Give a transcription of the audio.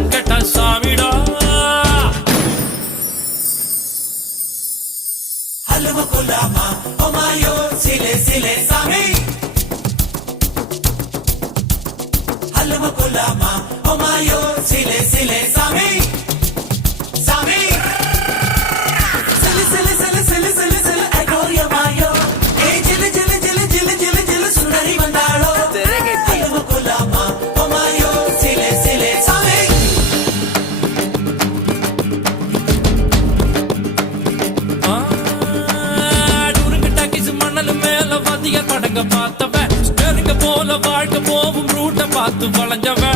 சத்தம் கேட்ட சாமிடா. Halwa kulama, oh mayo, sile sile sami. Halwa kulama, oh mayo, sile sile sami. Sami. Sile sile sile sile sile sile, agoria mayo. Hey jile jile jile jile jile jile, sunari mandalo. Halwa kulama, oh mayo, sile sile sami. மணல் மேல வதிய படங்க பார்த்தவன் ஸ்டேரிங்க போல வாழ்க்கை போவும் ரூட்ட பார்த்து வளைஞ்சவன்.